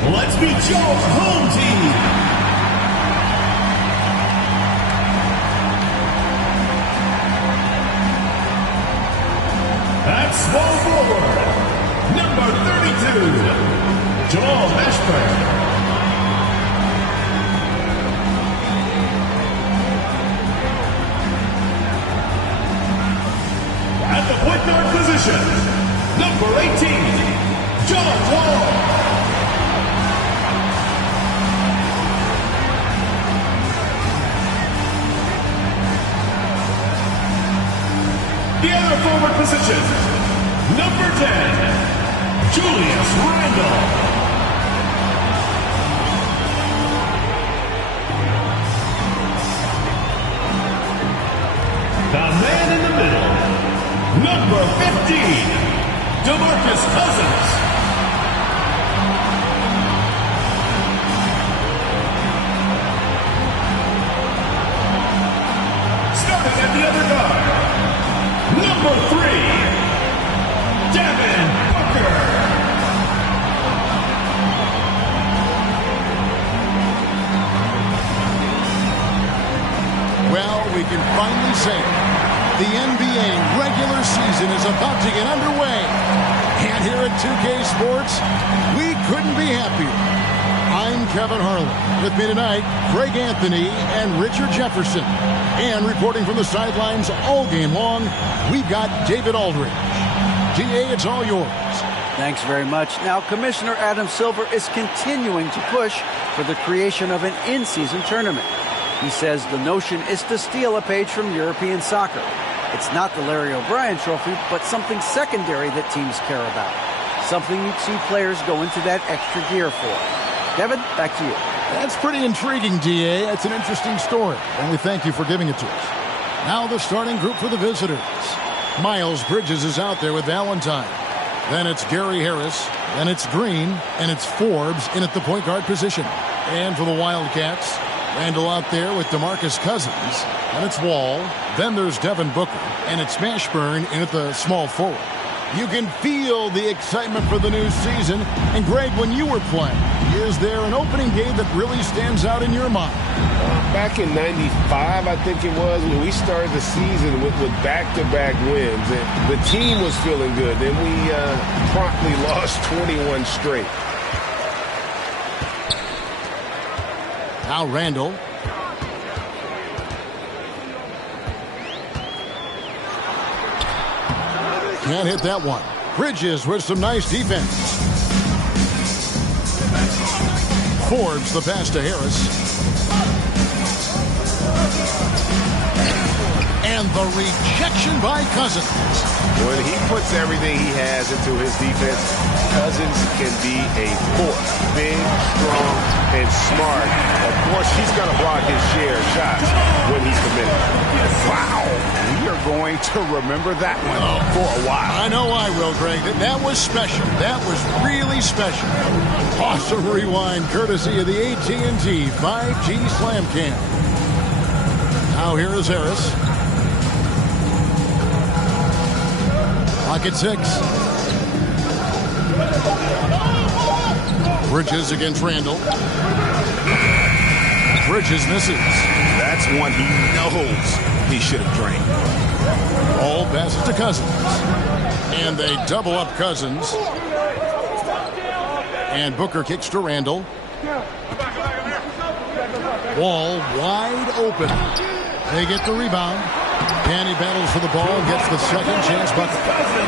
Let's meet your home team. At small forward, number 32, Jamal Mashburn. At the point guard position, number 18, John Wall. The other forward position, number 10, Julius Randle. The man in the middle, number 15, DeMarcus Cousins. Starting at the other guard, number 3, Devin Booker. Well, we can finally say the NBA regular season is about to get underway. And here at 2K Sports, we couldn't be happier. I'm Kevin Harlan. With me tonight, Greg Anthony and Richard Jefferson. And reporting from the sidelines all game long, we've got David Aldridge. DA, it's all yours. Thanks very much. Now, Commissioner Adam Silver is continuing to push for the creation of an in-season tournament. He says the notion is to steal a page from European soccer. It's not the Larry O'Brien Trophy, but something secondary that teams care about. Something you'd see players go into that extra gear for. Devin, back to you. That's pretty intriguing, DA. That's an interesting story, and we thank you for giving it to us. Now the starting group for the visitors. Miles Bridges is out there with Valentine. Then it's Gary Harris. Then it's Green. And it's Forbes in at the point guard position. And for the Wildcats, Randall out there with DeMarcus Cousins. And it's Wall. Then there's Devin Booker. And it's Mashburn in at the small forward. You can feel the excitement for the new season. And Greg, when you were playing, is there an opening game that really stands out in your mind? Back in '95, I think it was, when we started the season with back-to-back wins. And the team was feeling good. Then we promptly lost 21 straight. Now Randall. Can't hit that one. Bridges with some nice defense. Forbes the pass to Harris. And the rejection by Cousins. When he puts everything he has into his defense, Cousins can be a force. Big, strong, and smart. Of course, he's going to block his share of shots when he's committed. Wow. We are going to remember that one for a while. I know I will, Greg. That was special. That was really special. Awesome rewind courtesy of the AT&T 5G Slam Cam. Now here is Harris. Clock at 6. Bridges against Randall. Bridges misses. That's one he knows he should have drained. Ball passes to Cousins. And they double up Cousins. And Booker kicks to Randall. Wall wide open. They get the rebound. And he battles for the ball and gets the second chance bucket.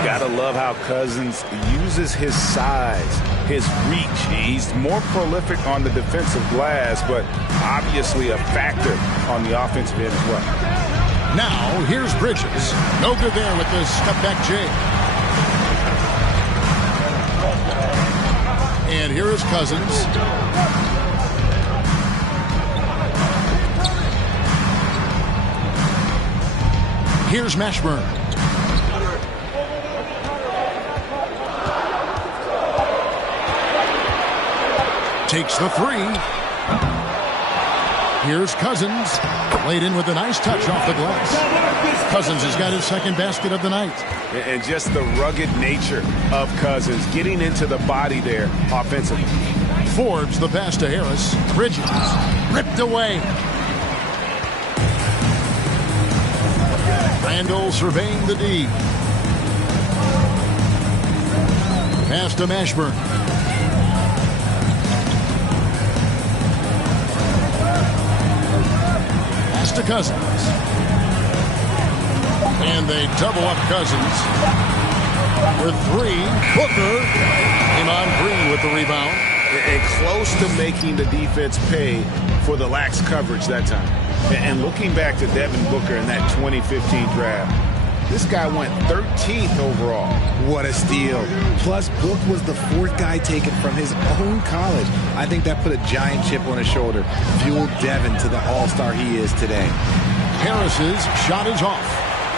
Gotta love how Cousins uses his size, his reach. He's more prolific on the defensive glass, but obviously a factor on the offensive end as well. Now, here's Bridges. No good there with the step-back J. And here is Cousins. Here's Mashburn. Takes the three. Here's Cousins. Laid in with a nice touch off the glass. Cousins has got his second basket of the night. And just the rugged nature of Cousins getting into the body there offensively. Forbes, the pass to Harris. Bridges ripped away. Randall surveying the D. Pass to Mashburn. Pass to Cousins. And they double up Cousins. For three, Booker came on Green with the rebound. And close to making the defense pay for the lax coverage that time. And looking back to Devin Booker in that 2015 draft, this guy went 13th overall. What a steal. Plus, Book was the 4th guy taken from his own college. I think that put a giant chip on his shoulder, fueled Devin to the all-star he is today. Harris's shot is off.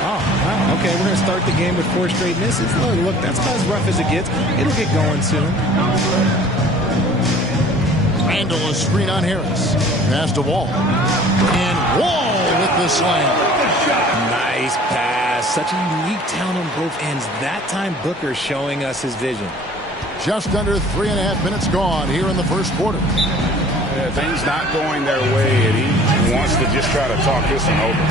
Oh, wow. Okay, we're going to start the game with 4 straight misses. Look, that's about as rough as it gets. It'll get going soon. Randall a screen on Harris. Pass to Wall. And Wall with the slam. Nice pass. Such a unique talent on both ends. That time, Booker showing us his vision. Just under 3.5 minutes gone here in the first quarter. Yeah, things not going their way, and he wants to just try to talk this one over.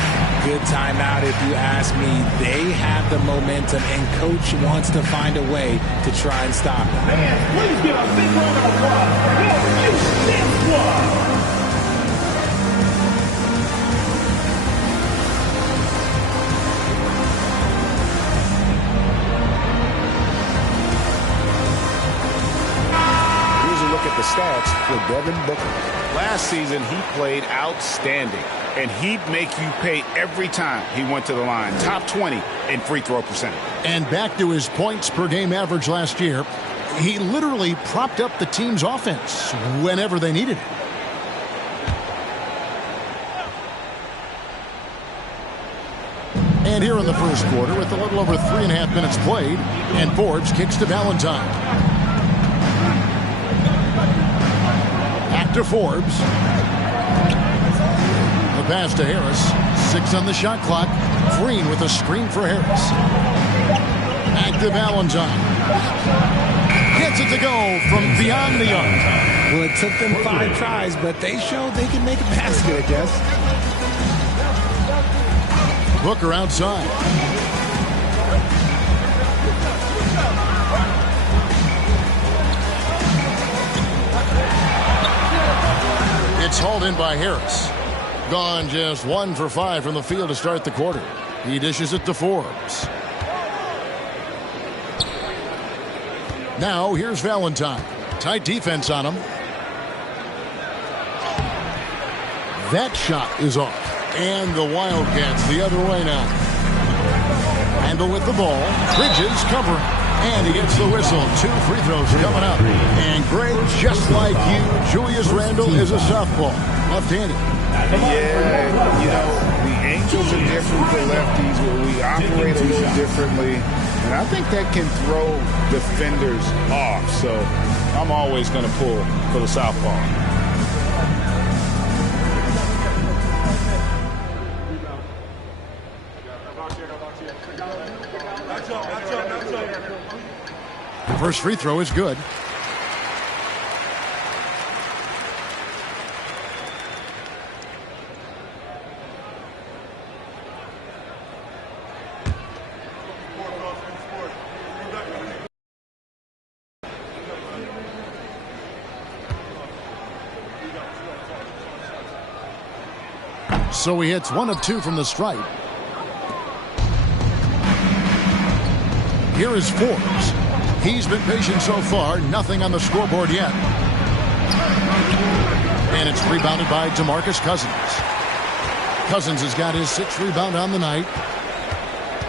Good timeout if you ask me. They have the momentum, and Coach wants to find a way to try and stop them. Please give a big round of applause for Houston Squad. At the stats for Devin Booker. Last season, he played outstanding, and he'd make you pay every time he went to the line. Top 20 in free throw percentage. And back to his points per game average last year, he literally propped up the team's offense whenever they needed it. And here in the first quarter, with a little over 3.5 minutes played, and Forbes kicks to Valentine. To Forbes. The pass to Harris. 6 on the shot clock. Green with a screen for Harris. Back to Valentine. Gets it to go from beyond the arc. Well, it took them 5 tries, but they showed they can make a basket, I guess. Booker outside. It's hauled in by Harris. Gone just 1 for 5 from the field to start the quarter. He dishes it to Forbes. Now here's Valentine. Tight defense on him. That shot is off. And the Wildcats the other way now. Randall with the ball. Bridges covering. And he gets the whistle. 2 free throws coming up. And Greg, just like you, Julius Randle is a southpaw. Left-handed. Yeah, you know, the Angels are different for lefties, where we operate a little differently. And I think that can throw defenders off. So I'm always going to pull for the southpaw. The first free throw is good. So he hits 1 of 2 from the stripe. Here is Forbes. He's been patient so far. Nothing on the scoreboard yet. And it's rebounded by DeMarcus Cousins. Cousins has got his 6th rebound on the night.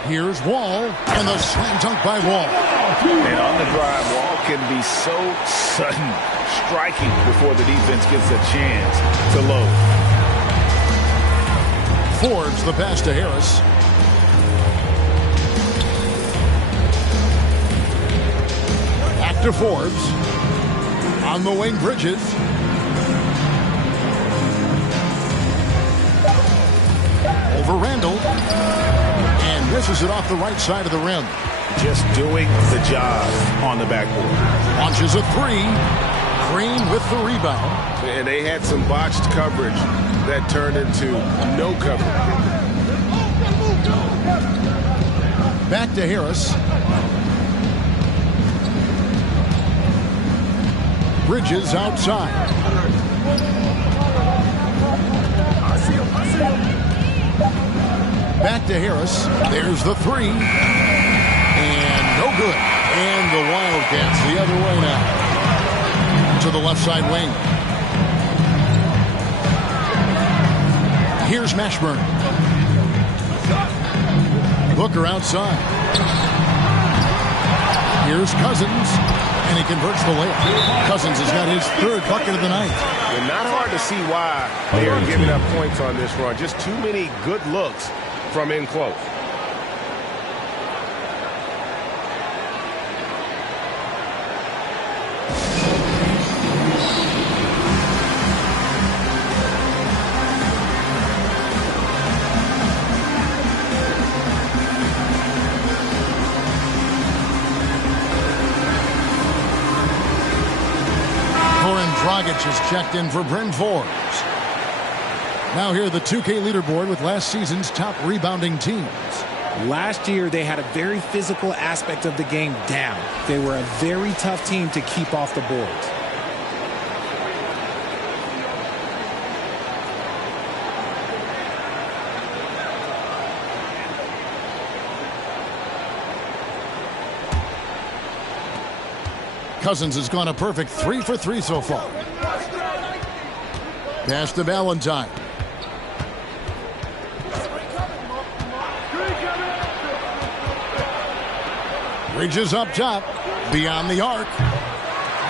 Here's Wall. And the slam dunk by Wall. And on the drive, Wall can be so sudden, striking before the defense gets a chance to load. Forbes the pass to Harris. Back to Forbes. On the wing, Bridges. Over Randall. And misses it off the right side of the rim. Just doing the job on the backboard. Launches a 3. Green with the rebound. And they had some botched coverage that turned into no coverage. Back to Harris. Bridges outside. Back to Harris. There's the three. And no good. And the Wildcats the other way now. To the left side wing. Here's Mashburn. Booker outside. Here's Cousins. And he converts the layup. Cousins has got his third bucket of the night. And not hard to see why they are giving up points on this run. Just too many good looks from in close. Dragic is checked in for Bryn Forbes. Now here the 2K leaderboard with last season's top rebounding teams. Last year, they had a very physical aspect of the game down. They were a very tough team to keep off the boards. Cousins has gone a perfect 3 for 3 so far. Pass to Valentine. Bridges up top, beyond the arc.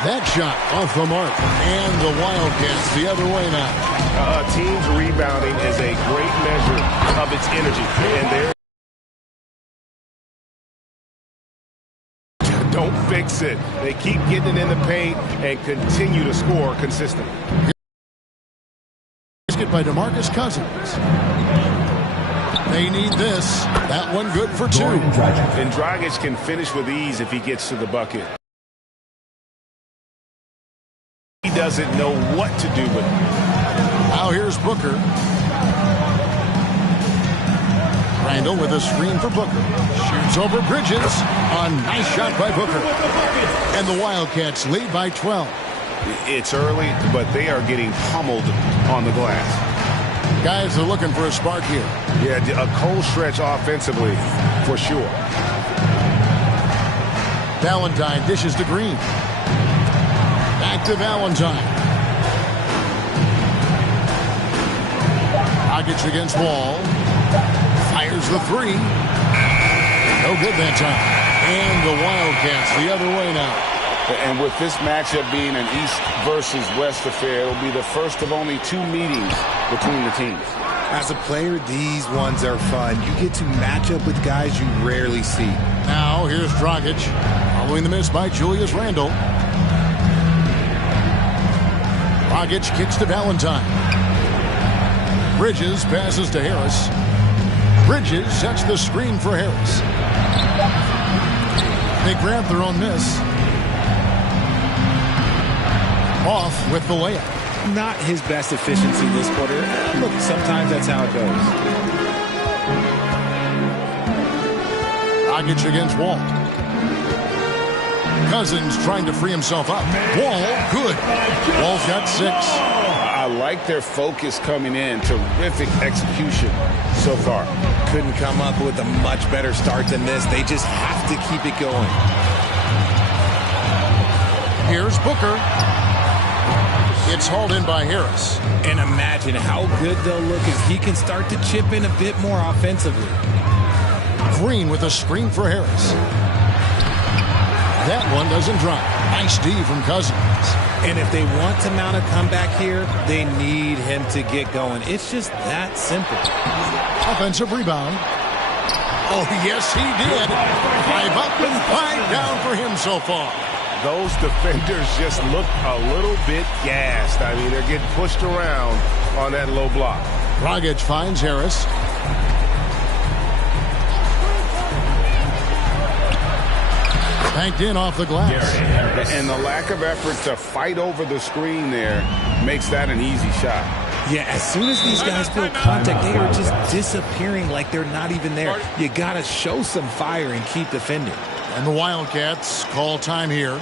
That shot off the mark, and the Wildcats the other way now. A team's rebounding is a great measure of its energy, and there. Don't fix it. They keep getting it in the paint and continue to score consistently. Basket by DeMarcus Cousins. They need this. That one good for two. And Dragic can finish with ease if he gets to the bucket. He doesn't know what to do with it. Now here's Booker. Randall with a screen for Booker. Shoots over Bridges. A nice shot by Booker. And the Wildcats lead by 12. It's early, but they are getting pummeled on the glass. Guys are looking for a spark here. Yeah, a cold stretch offensively, for sure. Valentine dishes to Green. Back to Valentine. Dragic against Wall. Fires the three. No good that time. And the Wildcats the other way now. And with this matchup being an East versus West affair, it'll be the first of only 2 meetings between the teams. As a player, these ones are fun. You get to match up with guys you rarely see. Now here's Dragic. Following the miss by Julius Randle. Dragic kicks to Valentine. Bridges passes to Harris. Bridges sets the screen for Harris. They grab their own miss. Off with the layup. Not his best efficiency this quarter. Look, sometimes that's how it goes. Dragic against Wall. Cousins trying to free himself up. Wall, good. Wall's got 6. I like their focus coming in. Terrific execution so far. Couldn't come up with a much better start than this. They just have to keep it going. Here's Booker. It's hauled in by Harris. And imagine how good they'll look as he can start to chip in a bit more offensively. Green with a screen for Harris. That one doesn't drop. Nice D from Cousins. And if they want to mount a comeback here, they need him to get going. It's just that simple. Offensive rebound. Oh, yes, he did. 5 up and 5 down for him so far. Those defenders just look a little bit gassed. I mean, they're getting pushed around on that low block. Dragic finds Harris. Banked in off the glass. And the lack of effort to fight over the screen there makes that an easy shot. Yeah, as soon as these guys feel contact, they are just disappearing like they're not even there. You got to show some fire and keep defending. And the Wildcats call time here.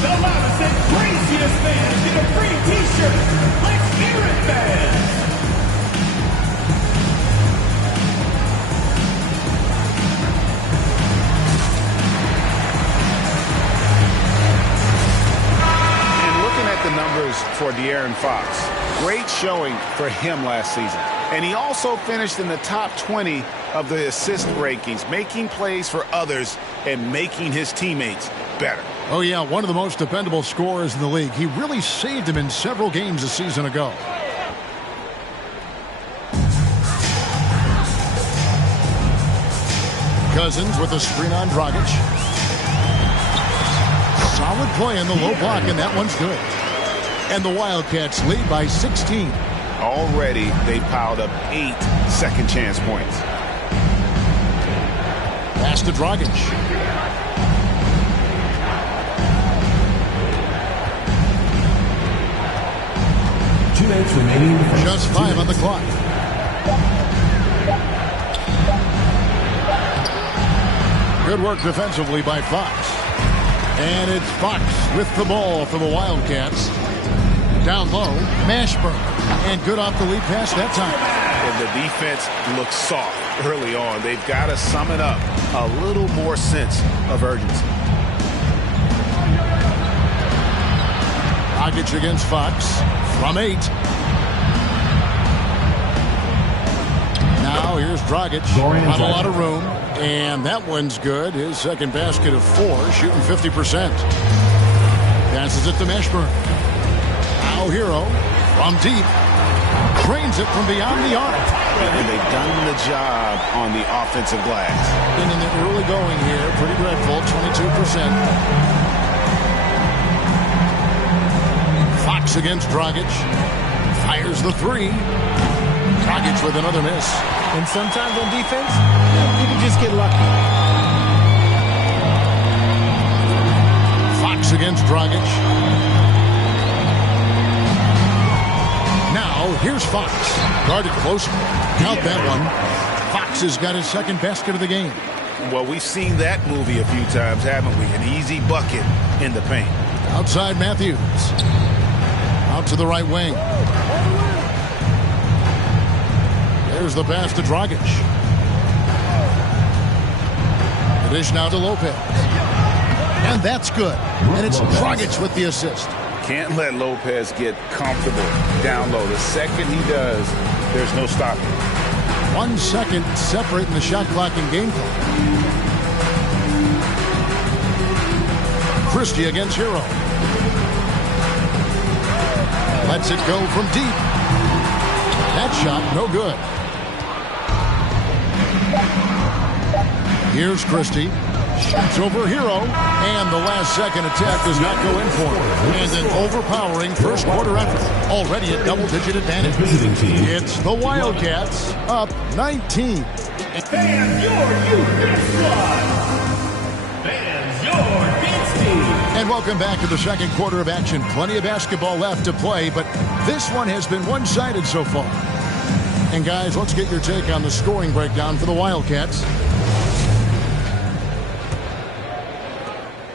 The loudest and craziest fans get a free t-shirt. Let's hear it, fans. And looking at the numbers for De'Aaron Fox, great showing for him last season. And he also finished in the top 20 of the assist rankings, making plays for others and making his teammates better. Oh, yeah, one of the most dependable scorers in the league. He really saved him in several games a season ago. Cousins with a screen on Dragic. Solid play in the low block, and that one's good. And the Wildcats lead by 16. Already, they piled up 8 second chance points. Pass to Dragic. Just 5 on the clock. Good work defensively by Fox. And it's Fox with the ball for the Wildcats. Down low, Mashburn. And good off the lead pass that time. And the defense looks soft early on. They've got to sum it up. A little more sense of urgency. Dragic against Fox from 8. Now here's Dragic. Not a lot of room. And that one's good. His second basket of 4, shooting 50%. Passes it to Mashburn. Now Hero from deep. Drains it from beyond the arc. And they've done the job on the offensive glass. And in the early going here, pretty dreadful, 22%. Fox against Dragic. Fires the 3. Dragic with another miss. And sometimes on defense, you can just get lucky. Fox against Dragic. Now, here's Fox. Guarded close. Count that one. Fox has got his second basket of the game. Well, we've seen that movie a few times, haven't we? An easy bucket in the paint. Outside Matthews. Out to the right wing. There's the pass to Dragic. The dish now to Lopez. And that's good. And it's Dragic with the assist. Can't let Lopez get comfortable down low. The second he does, there's no stopping. 1 second separating the shot clock and game clock. Christie against Hero. Lets it go from deep. That shot, no good. Here's Christie. Shoots over Hero. And the last second attack does not go in for him. And an overpowering first quarter effort. Already a double-digit advantage. It's the Wildcats up 19. Fans, your youth squad. Fans, your kids team. And welcome back to the second quarter of action. Plenty of basketball left to play, but this one has been one-sided so far. And guys, let's get your take on the scoring breakdown for the Wildcats.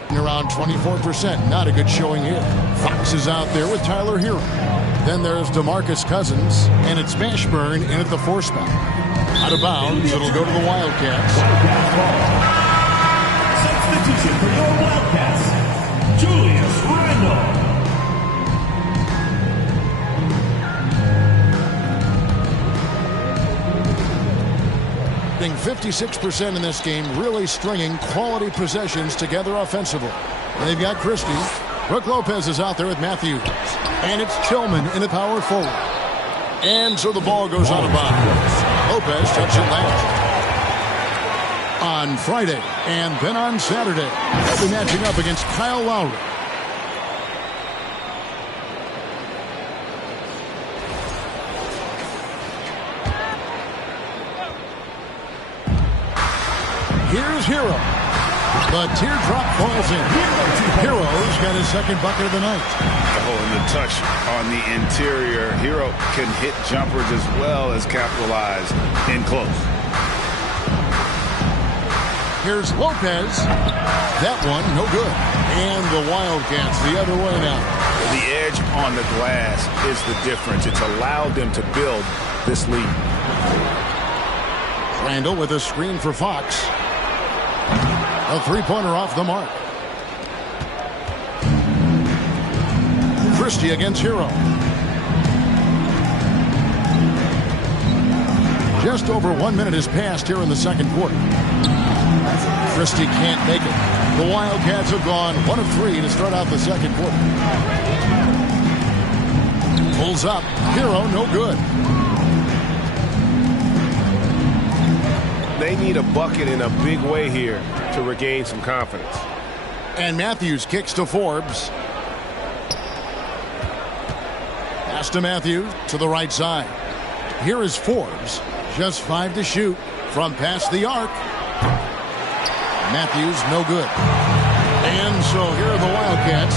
Around 24%. Not a good showing here. Fox is out there with Tyler Hero. Then there's DeMarcus Cousins, and it's Mashburn in at the 4 spot. Out of bounds, it'll go to the Wildcats. Substitution for your Wildcats, Julius Randle. 56% in this game, really stringing quality possessions together offensively. And they've got Christie. Brook Lopez is out there with Matthews. And it's Tillman in the power forward. And so the ball goes out of bounds. Lopez touched it last on Friday and then on Saturday. They'll be matching up against Kyle Lowry. Here's Hero. The teardrop falls in. Hero's got his second bucket of the night. Oh, and the touch on the interior. Hero can hit jumpers as well as capitalize in close. Here's Lopez. That one, no good. And the Wildcats the other way now. The edge on the glass is the difference. It's allowed them to build this lead. Randall with a screen for Fox. A three-pointer off the mark. Christie against Hero. Just over 1 minute has passed here in the second quarter. Christie can't make it. The Wildcats have gone 1 of 3 to start out the second quarter. Pulls up. Hero, no good. They need a bucket in a big way here to regain some confidence. And Matthews kicks to Forbes. Pass to Matthews to the right side. Here is Forbes. Just 5 to shoot from past the arc. Matthews, no good. And so here are the Wildcats.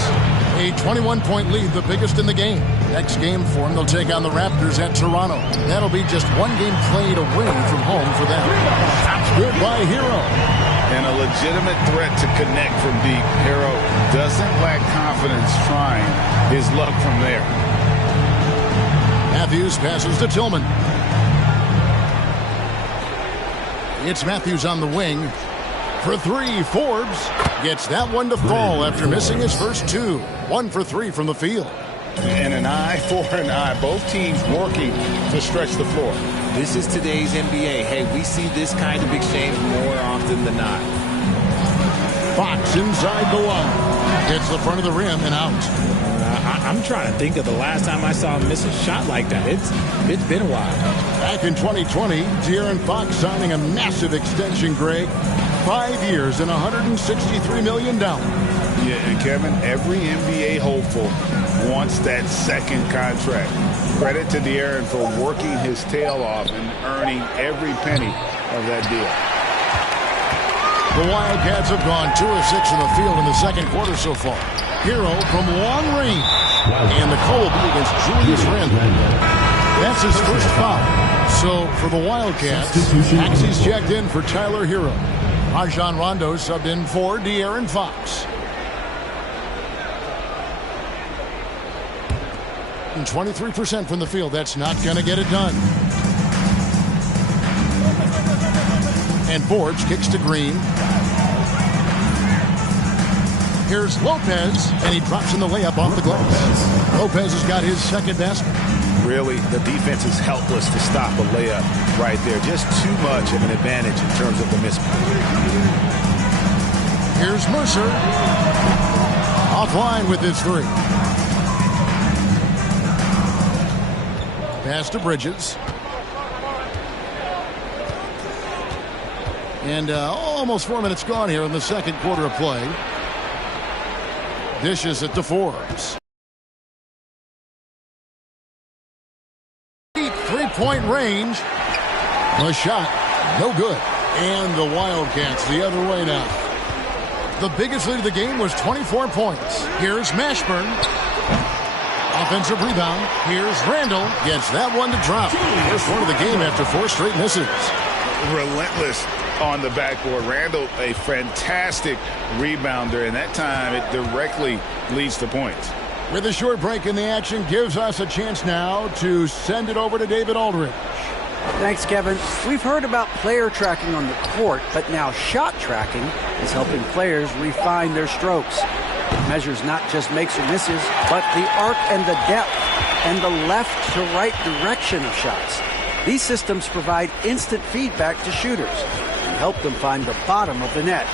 A 21-point lead, the biggest in the game. Next game for them, they'll take on the Raptors at Toronto. That'll be just one game played away from home for them. That's good by Hero. And a legitimate threat to connect from deep. Hero doesn't lack confidence trying his luck from there. Matthews passes to Tillman. It's Matthews on the wing. For 3, Forbes gets that one to fall after missing his first 2. 1 for 3 from the field. And an eye for an eye. Both teams working to stretch the floor. This is today's NBA. Hey, we see this kind of exchange more often than not. Fox inside the line. Hits the front of the rim and out. I'm trying to think of the last time I saw him miss a shot like that. It's been a while. Back in 2020, De'Aaron Fox signing a massive extension, Greg. 5 years and $163 million. Yeah, and Kevin, every NBA hopeful wants that second contract. Credit to De'Aaron for working his tail off and earning every penny of that deal. The Wildcats have gone 2 of 6 in the field in the second quarter so far. Hero from long range. And the call will be against Julius Randle. That's his first foul. So for the Wildcats, Maxey's checked in for Tyler Hero. Rajon Rondo subbed in for De'Aaron Fox. And 23% from the field. That's not going to get it done. And Forbes kicks to Green. Here's Lopez, and he drops in the layup off the glass. Lopez has got his second basket. Really, the defense is helpless to stop a layup right there. Just too much of an advantage in terms of the mismatch. Here's Mercer. Offline with his 3. Pass to Bridges. And almost 4 minutes gone here in the second quarter of play. Dishes it to Forbes. Deep three-point range. The shot, no good. And the Wildcats the other way now. The biggest lead of the game was 24 points. Here's Mashburn. Offensive rebound. Here's Randall. Gets that one to drop. First one of the game after 4 straight misses. Relentless on the backboard. Randall, a fantastic rebounder, and that time it directly leads to points. With a short break in the action, gives us a chance now to send it over to David Aldridge. Thanks, Kevin. We've heard about player tracking on the court, but now shot tracking is helping players refine their strokes. It measures not just makes or misses, but the arc and the depth and the left to right direction of shots. These systems provide instant feedback to shooters and help them find the bottom of the net.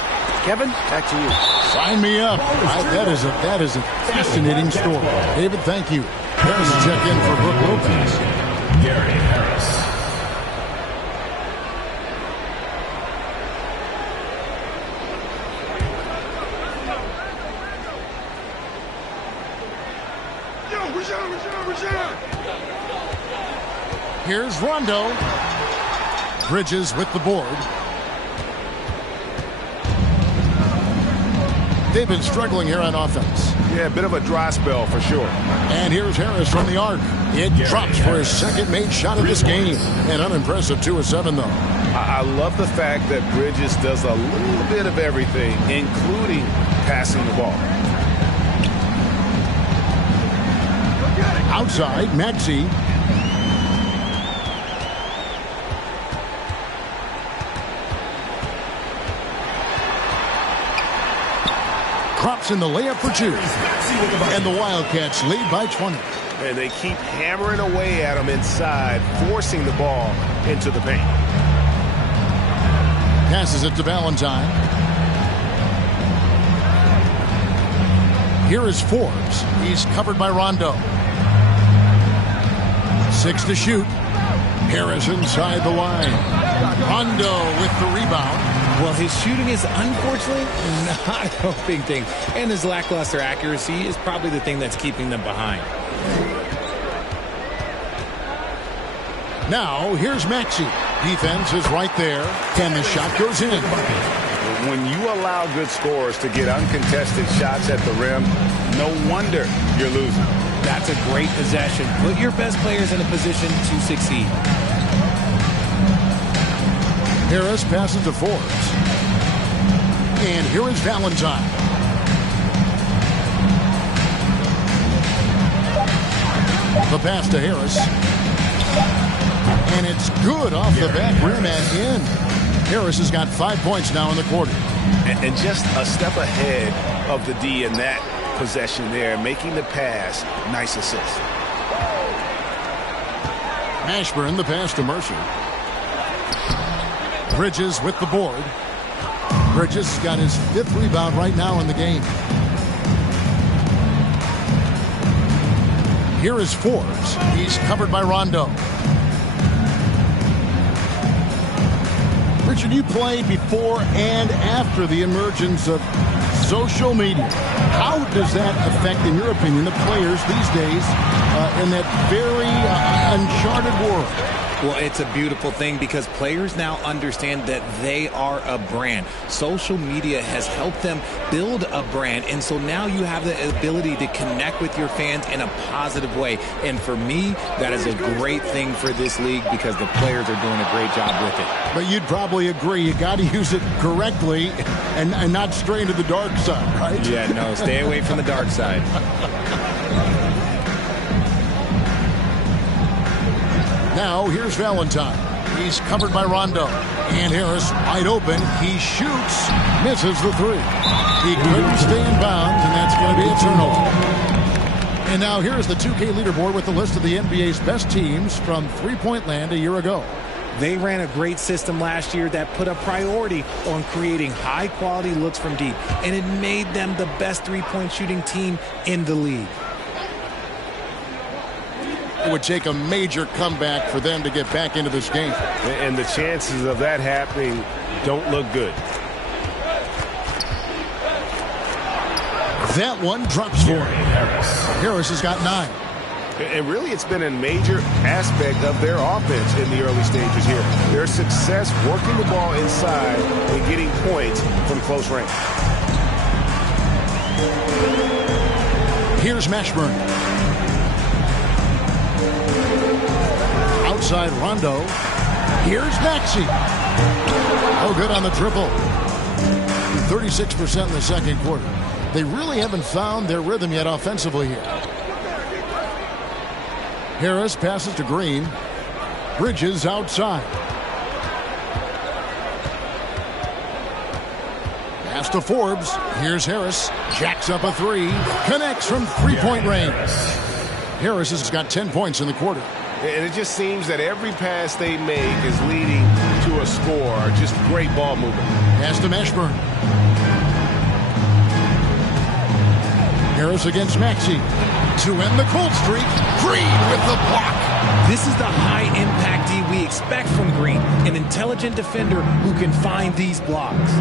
Kevin, back to you. Sign me up. That is a fascinating story. David, thank you. Harris check in for Brook Lopez. Gary Harris. Here's Rondo. Bridges with the board. They've been struggling here on offense. Yeah, a bit of a dry spell for sure. And here's Harris from the arc. It drops for his second made shot of this game. An unimpressive 2 of 7, though. I love the fact that Bridges does a little bit of everything, including passing the ball. Outside, Maxey. Drops in the layup for 2. And the Wildcats lead by 20. And they keep hammering away at him inside, forcing the ball into the paint. Passes it to Valentine. Here is Forbes. He's covered by Rondo. 6 to shoot. Harris inside the line. Rondo with the rebound. Well, his shooting is unfortunately not a big thing. And his lackluster accuracy is probably the thing that's keeping them behind. Now, here's Maxey. Defense is right there. And the shot goes in. When you allow good scorers to get uncontested shots at the rim, no wonder you're losing. That's a great possession. Put your best players in a position to succeed. Harris passes to Forbes. And here is Valentine. The pass to Harris. And it's good off the back rim and in. Harris has got 5 points now in the quarter. And just a step ahead of the D in that possession there, making the pass. Nice assist. Mashburn, the pass to Mercer. Bridges with the board. Bridges has got his 5th rebound right now in the game. Here is Forbes. He's covered by Rondo. Richard, you played before and after the emergence of social media. How does that affect, in your opinion, the players these days in that very uncharted world? Well, it's a beautiful thing because players now understand that they are a brand. Social media has helped them build a brand, and so now you have the ability to connect with your fans in a positive way. And for me, that is a great thing for this league because the players are doing a great job with it. But you'd probably agree you got to use it correctly and not stray into the dark side, right? Yeah, no, stay away from the dark side. Now, here's Valentine. He's covered by Rondo. And Harris wide open. He shoots. Misses the 3. He couldn't stay in bounds, and that's going to be a turnover. And now here's the 2K leaderboard with the list of the NBA's best teams from three-point land a year ago. They ran a great system last year that put a priority on creating high-quality looks from deep, and it made them the best three-point shooting team in the league. It would take a major comeback for them to get back into this game. And the chances of that happening don't look good. That one drops for him. Harris has got 9. And really, it's been a major aspect of their offense in the early stages here. Their success working the ball inside and getting points from close range. Here's Mashburn. Outside Rondo. Here's Maxey. Oh, good on the triple. 36% in the second quarter. They really haven't found their rhythm yet offensively here. Harris passes to Green. Bridges outside. Pass to Forbes. Here's Harris. Jacks up a 3. Connects from three-point range. Harris has got 10 points in the quarter. And it just seems that every pass they make is leading to a score. Just great ball movement. Pass to Mashburn. Harris against Maxey. To end the cold streak. Green with the block. This is the high-impact D we expect from Green, an intelligent defender who can find these blocks.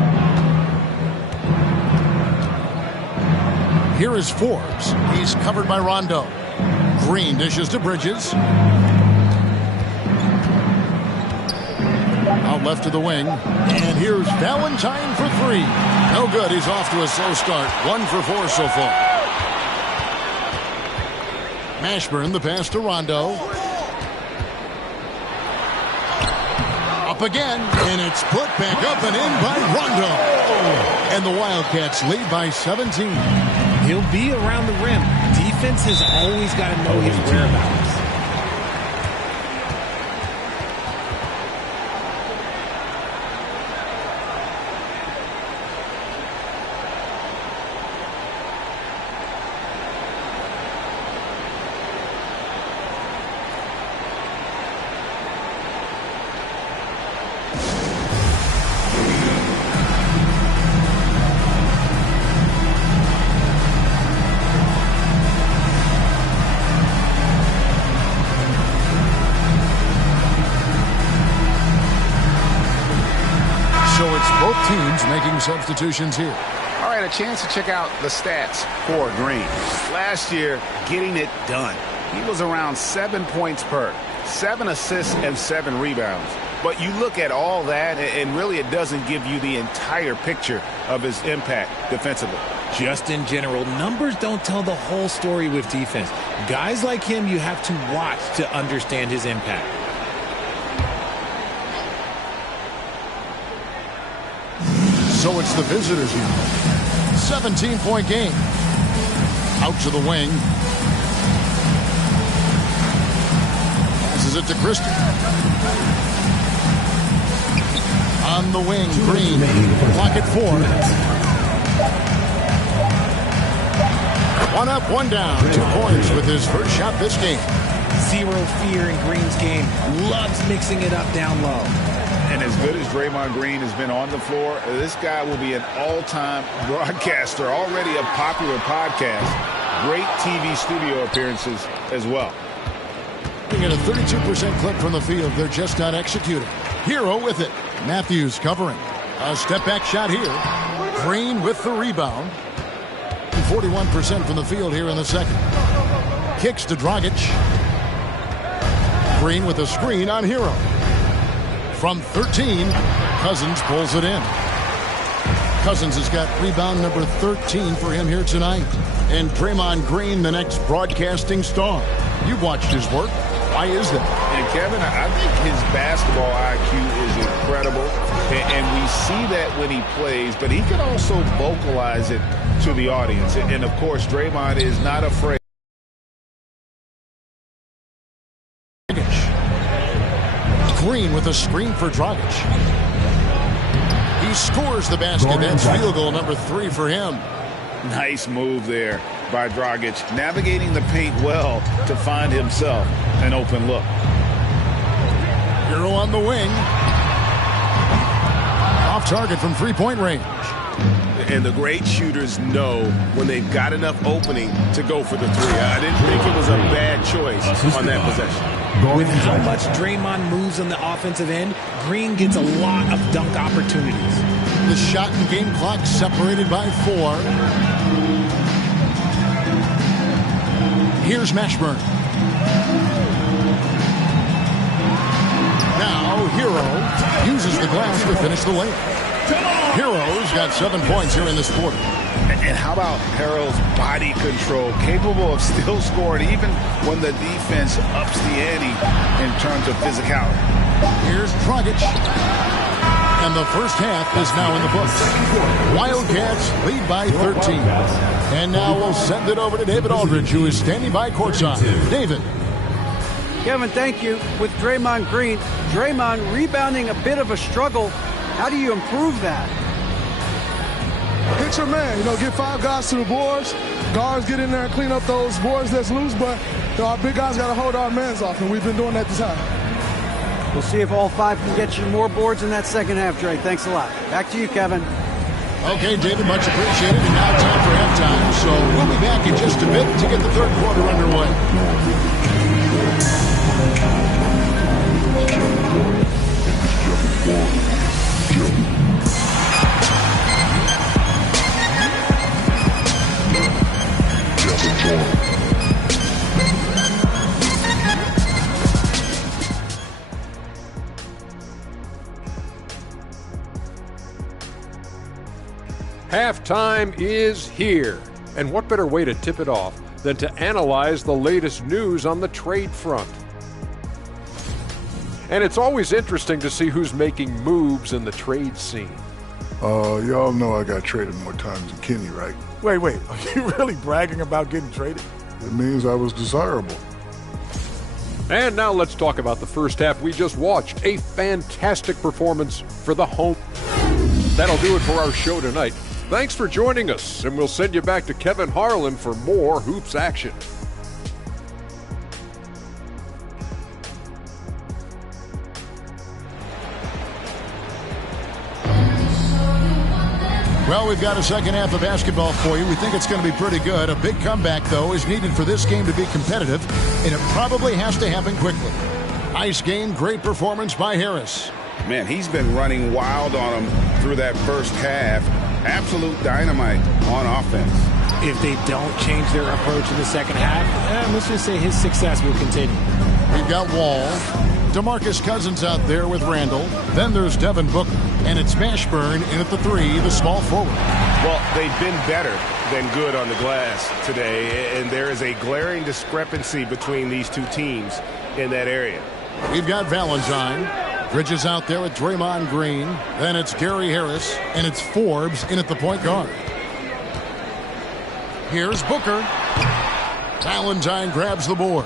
Here is Forbes. He's covered by Rondo. Green dishes to Bridges. Out left to the wing. And here's Valentine for three. No good. He's off to a slow start. 1 for 4 so far. Mashburn, the pass to Rondo. Up again, and it's put back up and in by Rondo. And the Wildcats lead by 17. He'll be around the rim. Defense has always got to know his whereabouts. Both teams making substitutions here. All right, a chance to check out the stats for Green. Last year, getting it done. He was around 7 points per, 7 assists, and 7 rebounds. But you look at all that, and really it doesn't give you the entire picture of his impact defensively. Just in general, numbers don't tell the whole story with defense. Guys like him, you have to watch to understand his impact. So it's the visitors now. 17-point game. Out to the wing. Passes it to Christie. On the wing, Green. Clock at 4. 1 up, 1 down. 2 points with his first shot this game. Zero fear in Green's game. Loves mixing it up down low. And as good as Draymond Green has been on the floor, this guy will be an all-time broadcaster, already a popular podcast. Great TV studio appearances as well. At a 32% clip from the field, they're just not executing. Hero with it. Matthews covering. A step-back shot here. Green with the rebound. 41% from the field here in the second. Kicks to Dragic. Green with a screen on Hero. From 13, Cousins pulls it in. Cousins has got rebound number 13 for him here tonight. And Draymond Green, the next broadcasting star. You've watched his work. Why is that? And Kevin, I think his basketball IQ is incredible. And we see that when he plays, but he can also vocalize it to the audience. And of course, Draymond is not afraid. Green with a screen for Dragic. He scores the basket. That's field goal number 3 for him. Nice move there by Dragic, navigating the paint well to find himself an open look. Hero on the wing. Off target from 3-point range. And the great shooters know when they've got enough opening to go for the 3. I didn't think it was a bad choice on that possession. With how much Draymond moves on the offensive end, Green gets a lot of dunk opportunities. The shot and game clock separated by 4. Here's Mashburn. Now Hero uses the glass to finish the layup. Hero's got 7 points here in this quarter. And how about Harrell's body control, capable of still scoring even when the defense ups the ante in terms of physicality. Here's Dragic. And the first half is now in the books. Wildcats lead by 13. And now we'll send it over to David Aldridge, who is standing by courtside. David. Kevin, thank you. With Draymond Green, Draymond rebounding a bit of a struggle. How do you improve that? Hit your man, get 5 guys to the boards. Guards get in there and clean up those boards that's loose, but our big guys got to hold our mans off, and we've been doing that this time. We'll see if all 5 can get you more boards in that second half, Dre. Thanks a lot. Back to you, Kevin. Okay, David, much appreciated. And now time for halftime. So we'll be back in just a bit to get the third quarter underway. Halftime is here. And what better way to tip it off than to analyze the latest news on the trade front? And it's always interesting to see who's making moves in the trade scene. Y'all know I got traded more times than Kenny, right? Wait, are you really bragging about getting traded? It means I was desirable. And now let's talk about the first half we just watched. A fantastic performance for the home. That'll do it for our show tonight. Thanks for joining us, and we'll send you back to Kevin Harlan for more hoops action. Well, we've got a second half of basketball for you. We think it's going to be pretty good. A big comeback, though, is needed for this game to be competitive, and it probably has to happen quickly. Nice game, great performance by Harris. Man, he's been running wild on him through that first half. Absolute dynamite on offense. If they don't change their approach in the second half, let's just say his success will continue. We've got Wall. DeMarcus Cousins out there with Randall. Then there's Devin Booker. And it's Mashburn in at the 3, the small forward. Well, they've been better than good on the glass today, and there is a glaring discrepancy between these two teams in that area. We've got Valentine. Bridges out there with Draymond Green. Then it's Gary Harris, and it's Forbes in at the point guard. Here's Booker. Valentine grabs the board.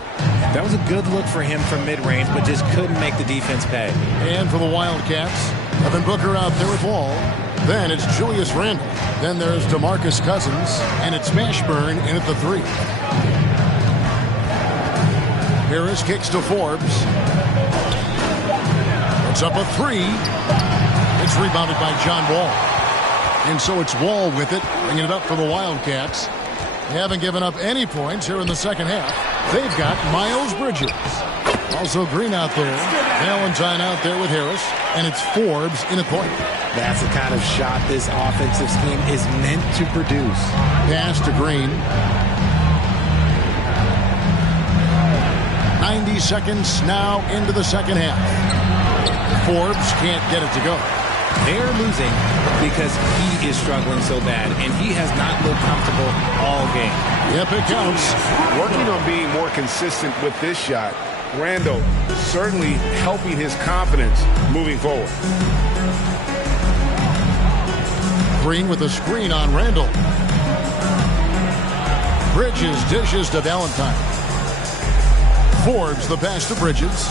That was a good look for him from mid-range, but just couldn't make the defense pay. And for the Wildcats, Devin Booker out there with Wall. Then it's Julius Randle. Then there's DeMarcus Cousins, and it's Mashburn in at the 3. Harris kicks to Forbes. It's up a 3. It's rebounded by John Wall. And so it's Wall with it, bringing it up for the Wildcats. They haven't given up any points here in the second half. They've got Miles Bridges. Also Green out there. Valentine out there with Harris. And it's Forbes in a point. That's the kind of shot this offensive scheme is meant to produce. Pass to Green. 90 seconds now into the second half. Forbes can't get it to go. They're losing because he is struggling so bad, and he has not looked comfortable all game. Yep, it counts. Working on being more consistent with this shot, Randall certainly helping his confidence moving forward. Green with a screen on Randall. Bridges dishes to Valentine. Forbes the pass to Bridges.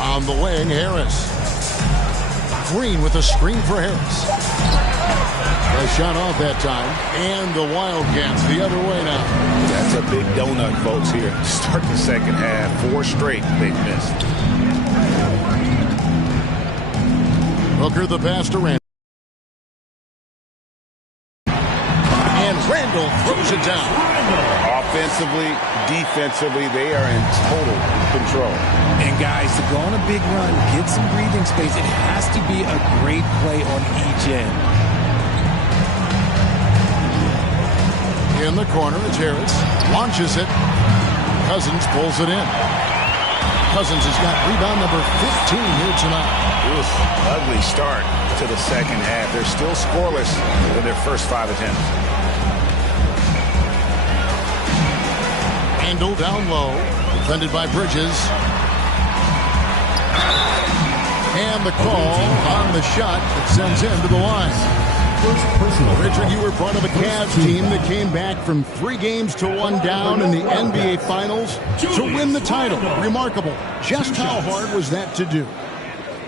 On the wing, Harris. Green with a screen for Harris. A shot off that time. And the Wildcats the other way now. That's a big donut, folks, here. Start the second half. 4 straight they've missed. Booker the pass to Randall. And Randall throws it down. Offensively, defensively, they are in total control. And guys, to go on a big run, get some breathing space, it has to be a great play on each end. In the corner, it's Harris. Launches it. Cousins pulls it in. Cousins has got rebound number 15 here tonight. Oof, ugly start to the second half. They're still scoreless in their first 5 attempts. Randall down low. Defended by Bridges. And the call on the shot that sends him to the line. Richard, you were part of a Cavs team that came back from 3 games to 1 down in the NBA Finals to win the title. Remarkable. Just how hard was that to do?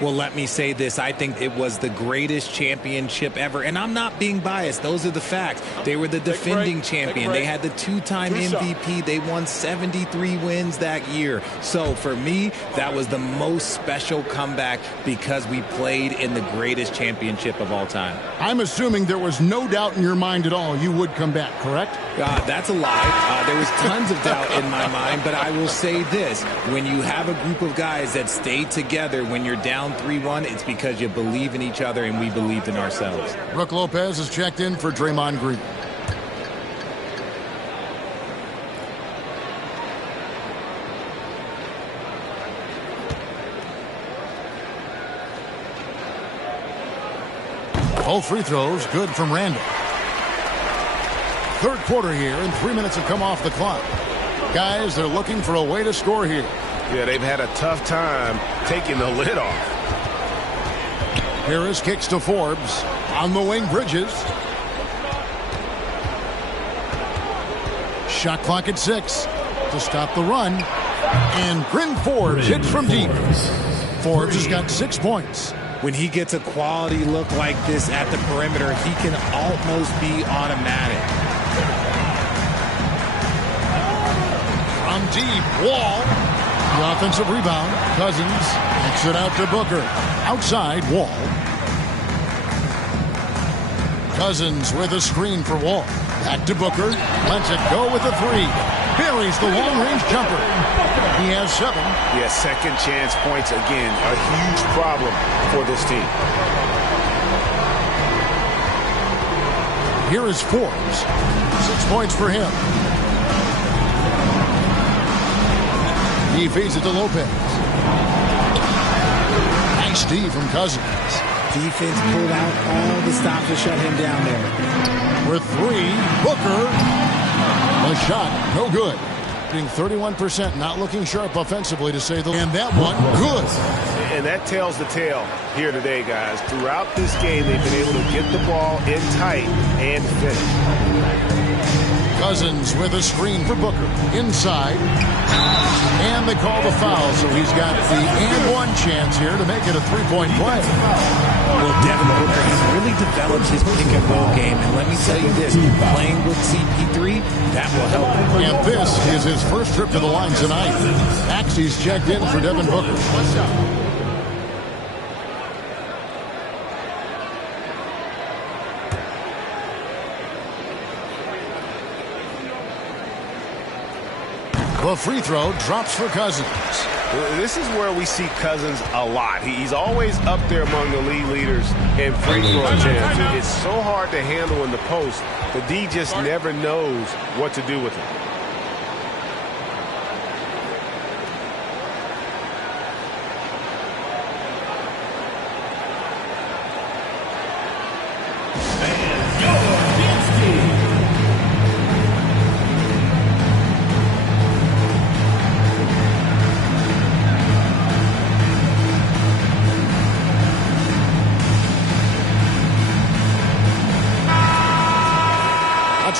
Well, let me say this. I think it was the greatest championship ever. And I'm not being biased. Those are the facts. They were the defending champion. They had the 2-time MVP. They won 73 wins that year. So for me, that was the most special comeback because we played in the greatest championship of all time. I'm assuming there was no doubt in your mind at all you would come back, correct? That's a lie. There was tons of doubt in my mind, but I will say this. When you have a group of guys that stay together when you're down 3-1, it's because you believe in each other and we believed in ourselves. Brook Lopez has checked in for Draymond Green. Both free throws good from Randall. third quarter here, and 3 minutes have come off the clock. Guys, they're looking for a way to score here. Yeah, they've had a tough time taking the lid off. Harris kicks to Forbes. On the wing, Bridges. Shot clock at 6 to stop the run. And Bryn Forbes hits from deep. Forbes has got 6 points. When he gets a quality look like this at the perimeter, he can almost be automatic. From deep, Wall. The offensive rebound. Cousins kicks it out to Booker. Outside, Wall. Cousins with a screen for Wall. Back to Booker. Lets it go with a 3. Buries the long-range jumper. He has 7. Yeah, second chance points again. A huge problem for this team. Here is Forbes. 6 points for him. He feeds it to Lopez. Nice D from Cousins. Defense pulled out all the stops to shut him down there. For 3, Booker. A shot, no good. Being 31%, not looking sharp offensively to say the least. And that one, good. And that tells the tale here today, guys. Throughout this game, they've been able to get the ball in tight and finish. Cousins with a screen for Booker. Inside. And they call the foul, so he's got the and-one chance here to make it a 3-point play. Well, Devin Booker has really developed his pick-and-roll game, and let me tell you this, playing with CP3, that will help. And this is his first trip to the line tonight. Maxey's checked in for Devin Booker. The free throw drops for Cousins. This is where we see Cousins a lot. He's always up there among the league leaders in free throw attempts. It's so hard to handle in the post. The D just never knows what to do with it.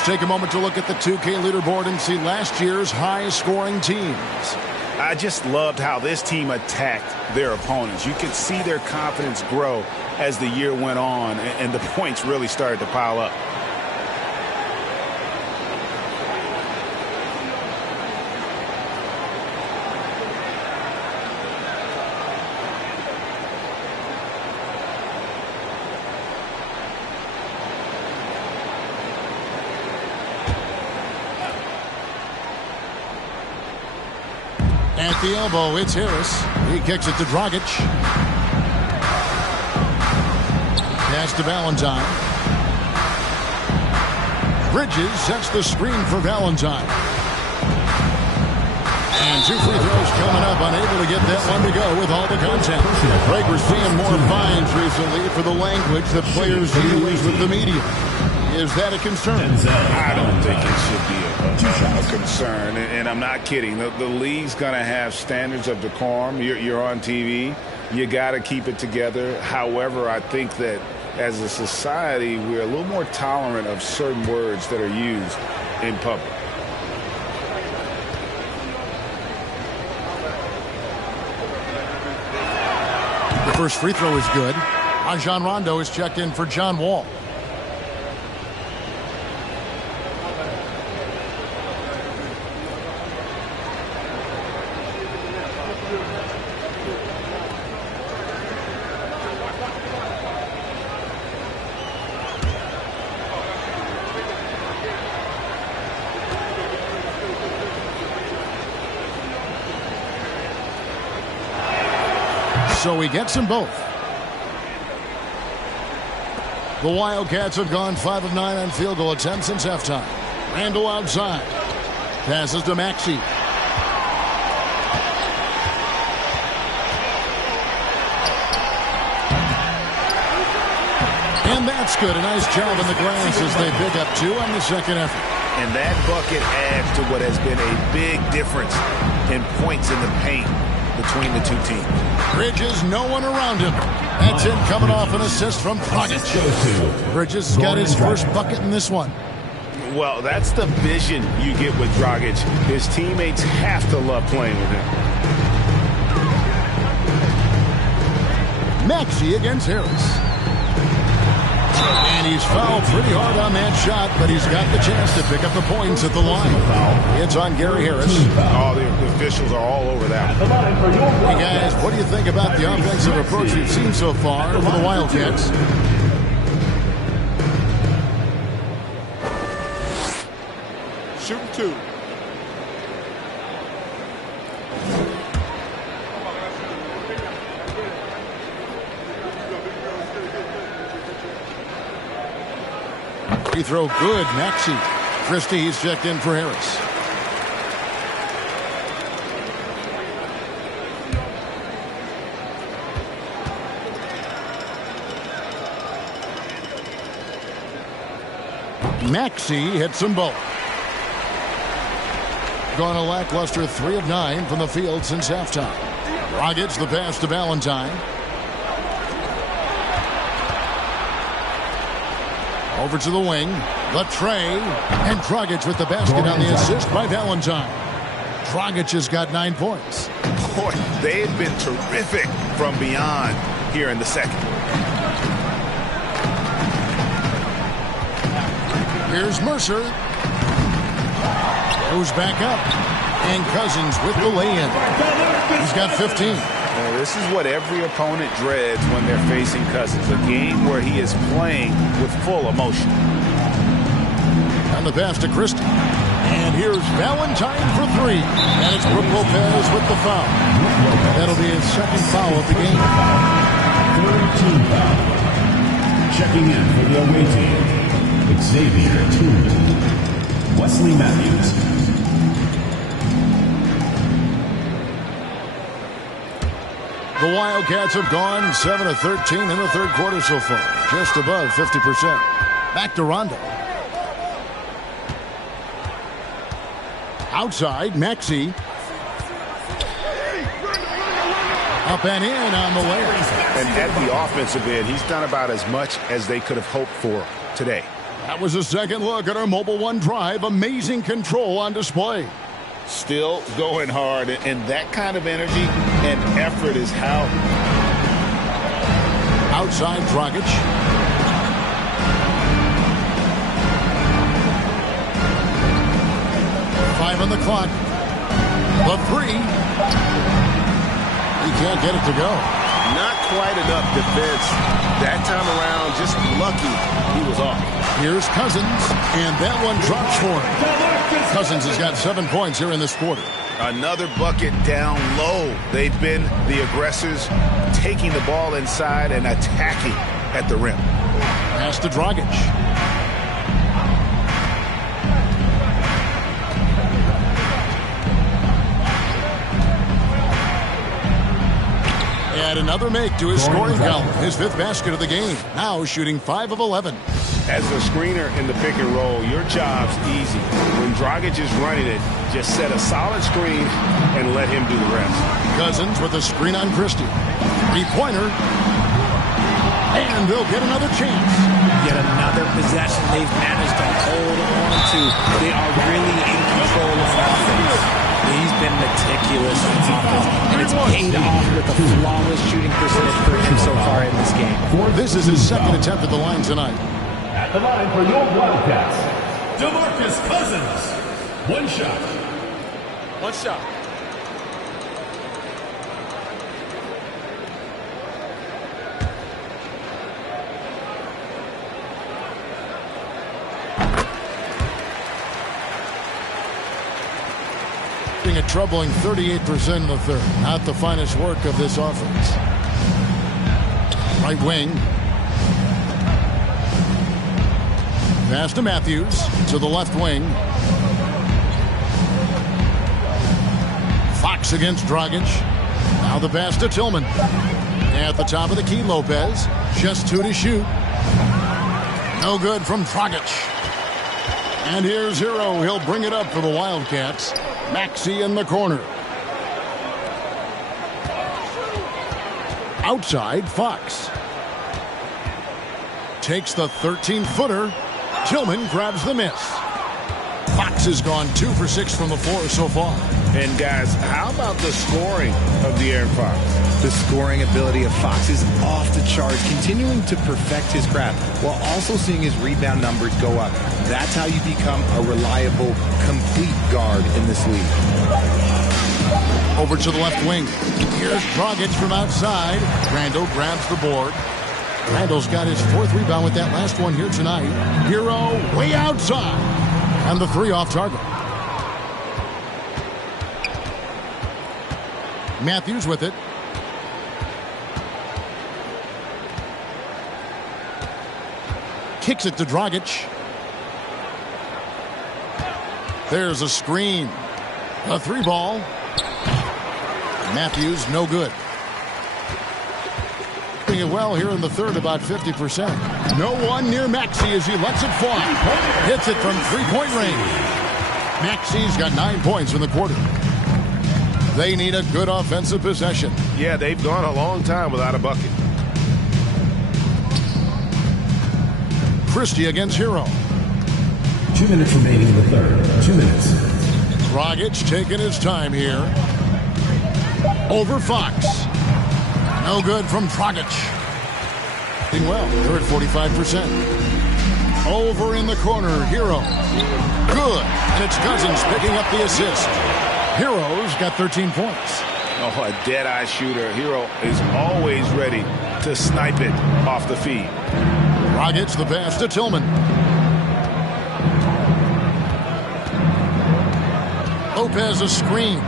Take a moment to look at the 2K leaderboard and see last year's high-scoring teams. I just loved how this team attacked their opponents. You could see their confidence grow as the year went on, and the points really started to pile up. At the elbow, it's Harris. He kicks it to Dragic. Pass to Valentine. Bridges sets the screen for Valentine. And 2 free throws coming up, unable to get that one to go with all the content. Greg, we're seeing more fines recently for the language that players use with the media. Is that a concern? I don't think it should be a concern, and I'm not kidding. The league's going to have standards of decorum. You're on TV. You got to keep it together. However, I think that as a society, we're a little more tolerant of certain words that are used in public. The first free throw is good. Rajon Rondo is checked in for John Wall. So he gets them both. The Wildcats have gone 5 of 9 on field goal attempts since halftime. Randall outside. Passes to Maxey. And that's good. A nice job in the glass as they pick up 2 on the second effort. And that bucket adds to what has been a big difference in points in the paint between the two teams. Bridges, no one around him. That's it, coming off an assist from Dragic. Bridges has got his first bucket in this one. Well, that's the vision you get with Dragic. His teammates have to love playing with him. Maxey against Harris. And he's fouled pretty hard on that shot, but he's got the chance to pick up the points at the line. It's on Gary Harris. Oh, the officials are all over that. Hey, guys, what do you think about the offensive approach we've seen so far for the Wildcats? Shooting 2. Free throw good, Maxey. Christie, he's checked in for Harris. Maxey hits them both. Gone a lackluster 3 of 9 from the field since halftime. Dragic the pass to Valentine. Over to the wing. The tray. And Dragic with the basket on the assist by Valentine. Dragic has got 9 points. Boy, they have been terrific from beyond here in the second. Here's Mercer. Goes back up. And Cousins with the lay-in. He's got 15. Well, this is what every opponent dreads when they're facing Cousins. A game where he is playing with full emotion. On the pass to Christie. And here's Valentine for 3. And it's Brook Lopez with the foul. That'll be his second foul of the game. Third team foul. Checking in for the away team. Xavier Tooman. Wesley Matthews. The Wildcats have gone 7 of 13 in the third quarter so far. Just above 50%. Back to Rondo. Outside, Maxey. Up and in on the way. And at the offensive end, he's done about as much as they could have hoped for today. That was a second look at our Mobile One drive. Amazing control on display. Still going hard, and that kind of energy and effort is how. Outside, Dragic. Five on the clock. The 3. He can't get it to go. Not quite enough defense. That time around, just lucky he was off. Here's Cousins, and that one drops for him. Cousins has got 7 points here in this quarter. Another bucket down low. They've been the aggressors, taking the ball inside and attacking at the rim. Pass to Dragic. Add another make to his scoring column. His 5th basket of the game. Now shooting 5 of 11. As a screener in the pick and roll, your job's easy. When Dragic is running it, just set a solid screen and let him do the rest. Cousins with a screen on Christie. 3-pointer. And they'll get another chance. Yet another possession they've managed to hold on to. They are really in control of offense. He's been meticulous in offense, and it's paid off with a flawless shooting percentage for him so far in this game. This is his second attempt at the line tonight. At the line for your Wildcats, DeMarcus Cousins. 1 shot. 1 shot. A troubling 38% in the third. Not the finest work of this offense. Right wing. Pass to Matthews. To the left wing. Fox against Dragic. Now the pass to Tillman. At the top of the key, Lopez. Just 2 to shoot. No good from Dragic. And here's Hero. He'll bring it up for the Wildcats. Maxey in the corner. Outside, Fox. Takes the 13-footer. Tillman grabs the miss. Fox has gone 2 for 6 from the floor so far. And guys, how about the scoring of De'Aaron Fox? The scoring ability of Fox is off the charts, continuing to perfect his craft while also seeing his rebound numbers go up. That's how you become a reliable, complete guard in this league. Over to the left wing. Here's Dragic from outside. Randall grabs the board. Randall's got his 4th rebound with that last one here tonight. Hero way outside. And the 3 off target. Matthews with it. Kicks it to Dragic. There's a screen. A 3-ball. Matthews, no good. Doing it well here in the third, about 50%. No one near Maxey as he lets it fly. Hits it from 3-point range. Maxey's got 9 points in the quarter. They need a good offensive possession. Yeah, they've gone a long time without a bucket. Christie against Hero. 2 minutes remaining in the third. 2 minutes. Dragic taking his time here. Over Fox. No good from Dragic. Doing well. They're at 45%. Over in the corner, Hero. Good. And it's Cousins picking up the assist. Hero's got 13 points. Oh, a dead-eye shooter. Hero is always ready to snipe it off the feed. Dragic the pass to Tillman. Lopez a screen.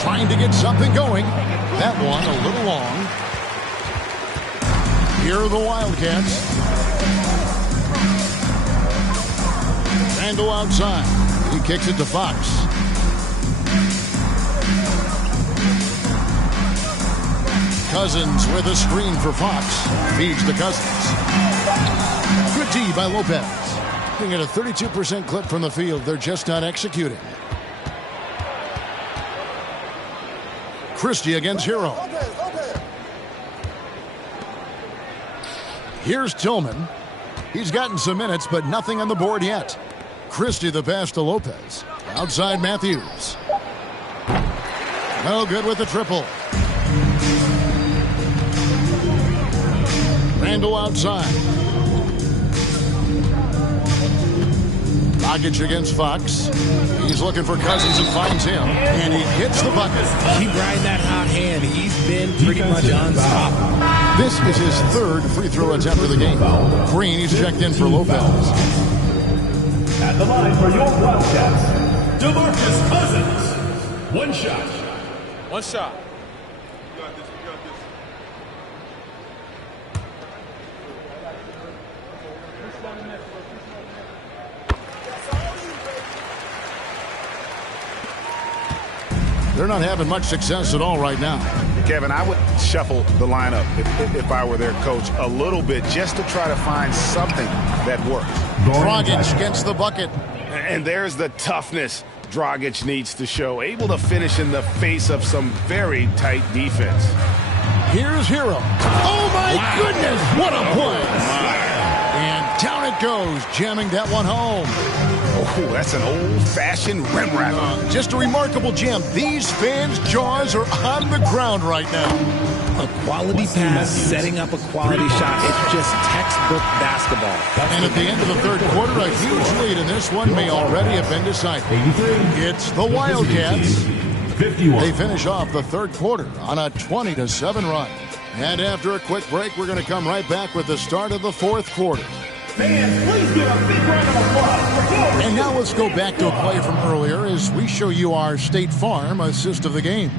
Trying to get something going. That one a little long. Here are the Wildcats. Randall outside. He kicks it to Fox. Cousins with a screen for Fox. Feeds to Cousins. Good D by Lopez. Looking at a 32% clip from the field. They're just not executing. Christie against Hero. Here's Tillman. He's gotten some minutes, but nothing on the board yet. Christie the pass to Lopez. Outside Matthews. No good with the triple. Randall outside. Dragic against Fox. He's looking for Cousins and finds him. And he gets the bucket. Keep riding that hot hand. He's been pretty much unstoppable. This is his 3rd free throw attempt of the game. Green, he's checked in for Lopez. At the line for your Wildcats, DeMarcus Cousins. 1 shot. 1 shot. They're not having much success at all right now. Kevin, I would shuffle the lineup if I were their coach a little bit just to try to find something that works. Dragic gets the bucket. And there's the toughness Dragic needs to show. Able to finish in the face of some very tight defense. Here's Hero. Oh, my goodness. What a play. And down it goes, jamming that one home. Oh, that's an old-fashioned rim wrap. Just a remarkable jam. These fans' jaws are on the ground right now. A quality pass, setting up a quality shot. It's just textbook basketball. And at the end of the third quarter, a huge lead, and this one may already have been decided. It's the Wildcats. They finish off the third quarter on a 20-7 run. And after a quick break, we're going to come right back with the start of the fourth quarter. Fans, please give a big round of applause. And now let's go back to a play from earlier as we show you our State Farm assist of the game.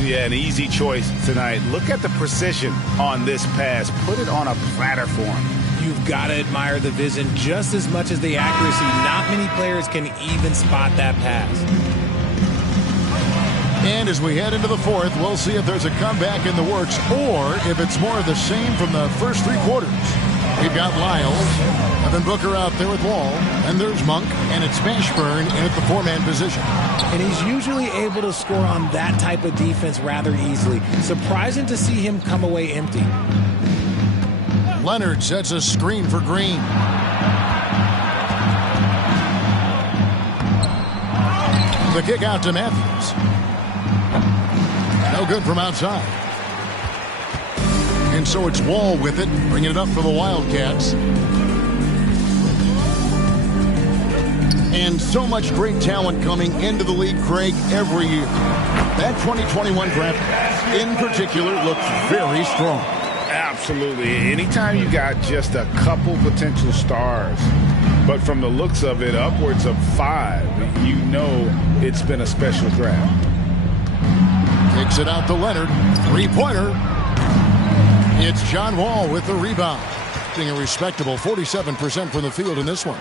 Yeah, an easy choice tonight. Look at the precision on this pass. Put it on a platter for him. You've got to admire the vision just as much as the accuracy. Not many players can even spot that pass. And as we head into the fourth, we'll see if there's a comeback in the works or if it's more of the same from the first 3 quarters. We've got Lyles. Devin Booker out there with Wall. And there's Monk. And it's Mashburn in at the four-man position. And he's usually able to score on that type of defense rather easily. Surprising to see him come away empty. Leonard sets a screen for Green. The kick out to Matthews. No good from outside. And so it's Wall with it, bringing it up for the Wildcats. And so much great talent coming into the league, Craig, every year. That 2021 draft in particular looks very strong. Absolutely. Anytime you got just a couple potential stars, but from the looks of it, upwards of 5, you know it's been a special draft. Takes it out to Leonard. Three-pointer. It's John Wall with the rebound. Getting a respectable 47% from the field in this one.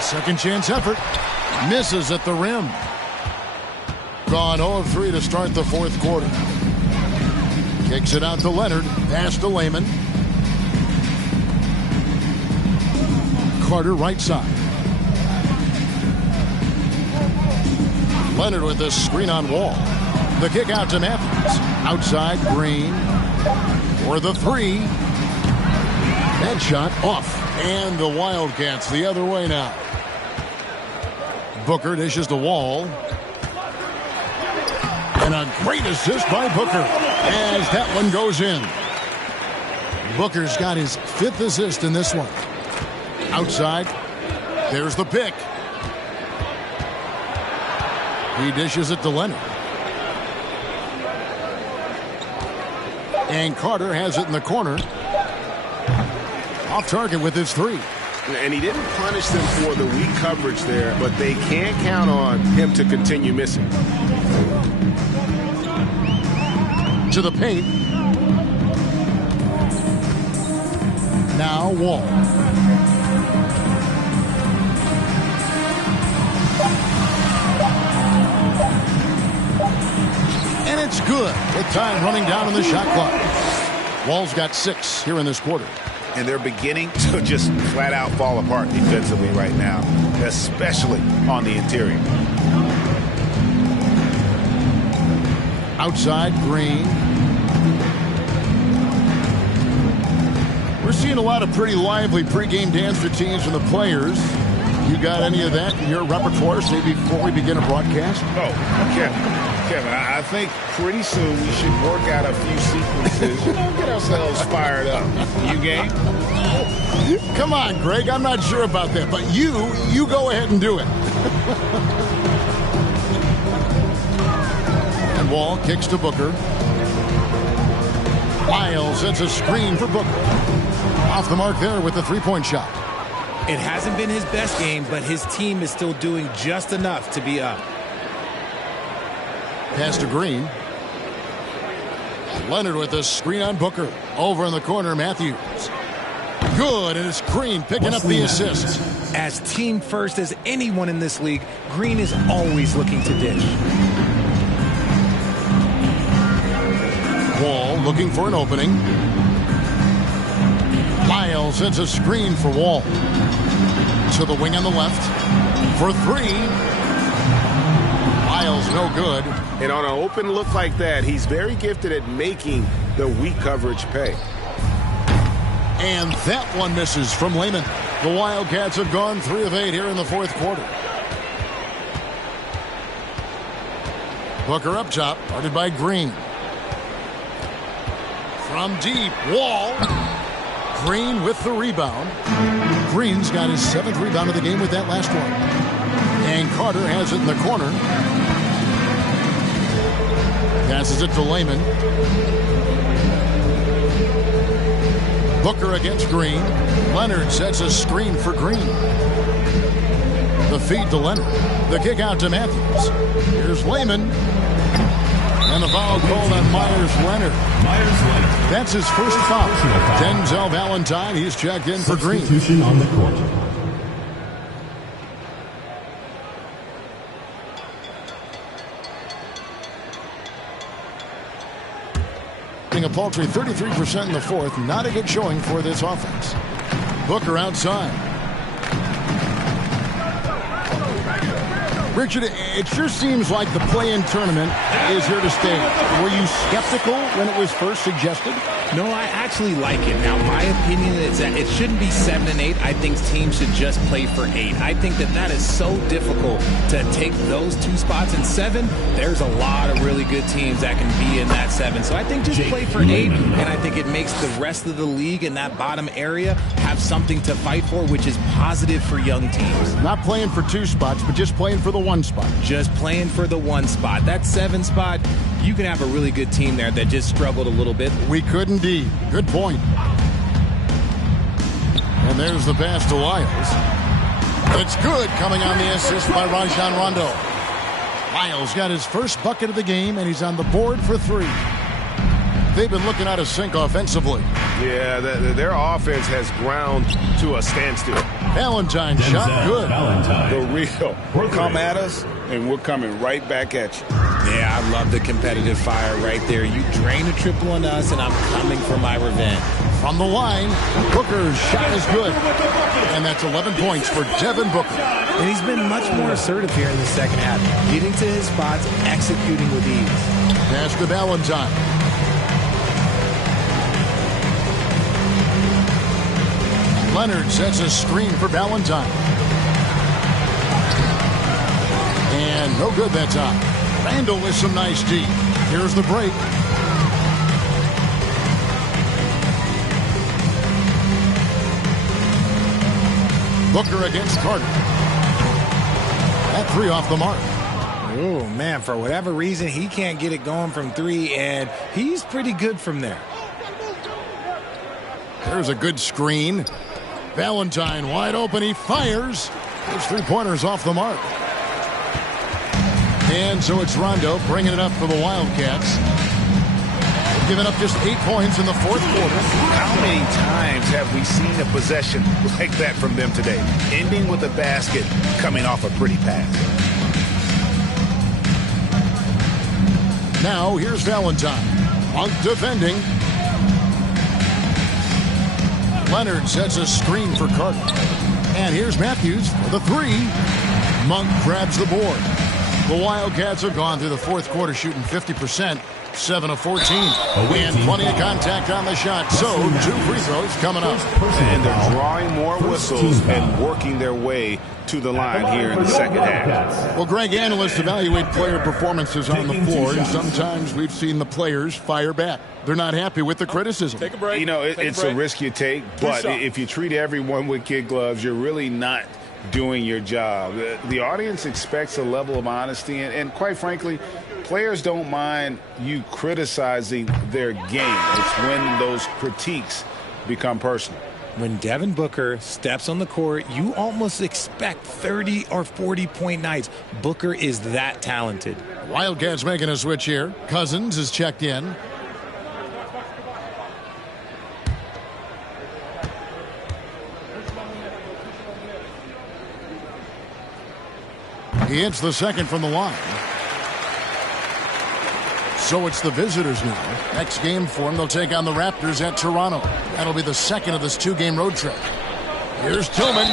Second chance effort. Misses at the rim. Gone 0 of 3 to start the fourth quarter. Kicks it out to Leonard. Pass to Layman. Carter right side. Leonard with the screen on Wall. The kick out to Matthews. Outside Green. For the three. That shot off. And the Wildcats the other way now. Booker dishes to Wall. And a great assist by Booker as that one goes in. Booker's got his 5th assist in this one. Outside. There's the pick. He dishes it to Leonard. And Carter has it in the corner. Off target with his 3. And he didn't punish them for the weak coverage there, but they can't count on him to continue missing. To the paint. Now Wall. And it's good with time running down on the shot clock. Wall's got 6 here in this quarter. And they're beginning to just flat out fall apart defensively right now, especially on the interior. Outside Green. We're seeing a lot of pretty lively pregame dance routines from the players. You got any of that in your repertoire, say, before we begin a broadcast? Oh, Kevin, I think pretty soon we should work out a few sequences, get ourselves fired up. You game? Come on, Greg, I'm not sure about that, but you go ahead and do it. And Wall kicks to Booker. Lyles sets a screen for Booker. Off the mark there with the three-point shot. It hasn't been his best game, but his team is still doing just enough to be up. Pass to Green. Leonard with the screen on Booker. Over in the corner, Matthews. Good, and it's Green picking up the assist. As team first as anyone in this league, Green is always looking to dish. Wall looking for an opening. Lyles sets a screen for Wall. To the wing on the left. For 3. Lyles no good. And on an open look like that, he's very gifted at making the weak coverage pay. And that one misses from Layman. The Wildcats have gone 3 of 8 here in the fourth quarter. Booker up top, guarded by Green. From deep, Wall. Green with the rebound. Green's got his 7th rebound of the game with that last one. And Carter has it in the corner. Passes it to Layman. Booker against Green. Leonard sets a screen for Green. The feed to Leonard. The kick out to Matthews. Here's Layman. And the foul called on Myers Leonard. That's his first foul. Denzel Valentine, he's checked in for Green. Substitution on the court. A paltry 33% in the fourth. Not a good showing for this offense. Booker outside. Richard, it sure seems like the play-in tournament is here to stay. Were you skeptical when it was first suggested? No, I actually like it. Now, my opinion is that it shouldn't be 7 and 8. I think teams should just play for 8. I think that is so difficult to take those 2 spots. In 7, there's a lot of really good teams that can be in that 7. So I think just play for 8, and I think it makes the rest of the league in that bottom area have something to fight for, which is positive for young teams. Not playing for 2 spots, but just playing for the 1 spot. Just playing for the 1 spot. That 7 spot, you can have a really good team there that just struggled a little bit. We could indeed. Good point. And there's the pass to Lyles. It's good, coming on the assist by Rajon Rondo. Lyles got his first bucket of the game, and he's on the board for 3. They've been looking out of sync offensively. Yeah, their offense has ground to a standstill. Valentine shot good. The real. Come at us, and we're coming right back at you. Yeah, I love the competitive fire right there. You drain a triple on us, and I'm coming for my revenge. From the line, Booker's shot is good. And that's 11 points for Devin Booker. And he's been much more assertive here in the second half, getting to his spots, executing with ease. Pass to Valentine. Leonard sets a screen for Valentine. And no good that time. Randall with some nice D. Here's the break. Booker against Carter. That 3 off the mark. Oh, man, for whatever reason, he can't get it going from 3, and he's pretty good from there. There's a good screen. Valentine wide open. He fires. His 3-pointers off the mark. And so it's Rondo bringing it up for the Wildcats. They've given up just 8 points in the fourth quarter. How many times have we seen a possession like that from them today? Ending with a basket, coming off a pretty pass. Now here's Valentine. Monk defending. Leonard sets a screen for Carter. And here's Matthews for the 3. Monk grabs the board. The Wildcats have gone through the fourth quarter shooting 50%, 7 of 14. And plenty of contact on the shot. So 2 free throws coming up. And they're drawing more whistles and working their way to the line here in the second half. Well, Greg, analysts evaluate player performances on the floor, and sometimes we've seen the players fire back. They're not happy with the criticism. Take a break. You know, it's a risk you take, but if you treat everyone with kid gloves, you're really not doing your job. The audience expects a level of honesty, and quite frankly, players don't mind you criticizing their game. It's when those critiques become personal. When Devin Booker steps on the court, you almost expect 30 or 40-point nights. Booker is that talented. Wildcats making a switch here. Cousins is checked in. He hits the second from the line. So it's the visitors now. Next game for them, they'll take on the Raptors at Toronto. That'll be the second of this 2-game road trip. Here's Tillman.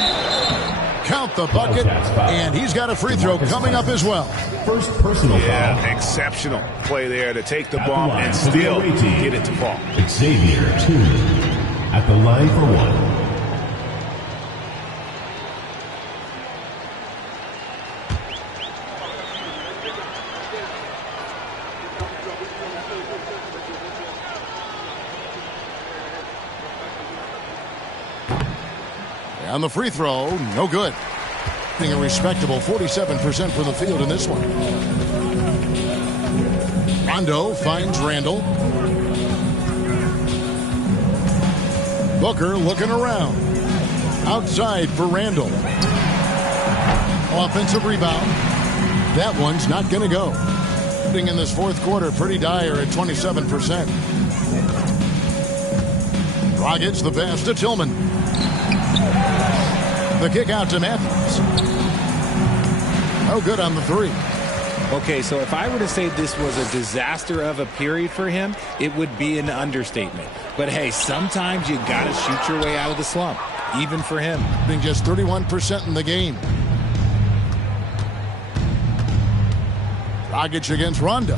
Count the bucket, and he's got a free throw coming up as well. First personal foul. Yeah, exceptional play there to take the bump and still get it to fall. Xavier 2 at the line for 1. On the free throw, no good. Being a respectable 47% from the field in this one. Rondo finds Randall. Booker looking around. Outside for Randall. Offensive rebound. That one's not going to go. Shooting in this fourth quarter pretty dire at 27%. Dragic the pass to Tillman. The kick out to Matthews. No good on the three. Okay, so if I were to say this was a disaster of a period for him, it would be an understatement. But hey, sometimes you got to shoot your way out of the slump, even for him. Being just 31% in the game. Dragic against Rondo.